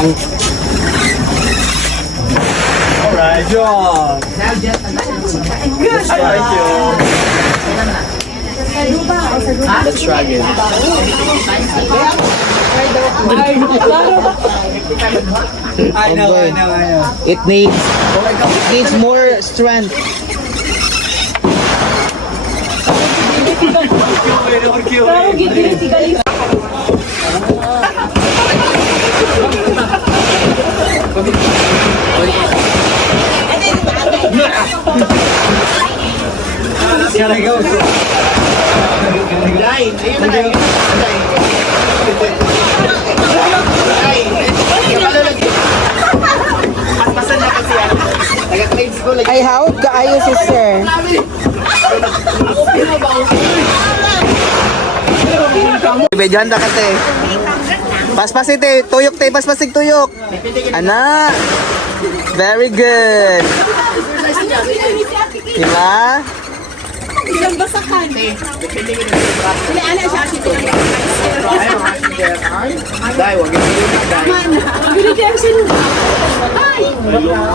Alright, job. Thank you. Let's try again. I know. It needs more strength. Ay, hawak kaayo si sir. Bedyan na kate. Paspasit eh, tuyok te, paspasig tuyok. Ana. Very good. Diba? Ilang basakan. Sila ana siya si Tuloy. Dai, wag. Mana. Bili kayo sila. Ay!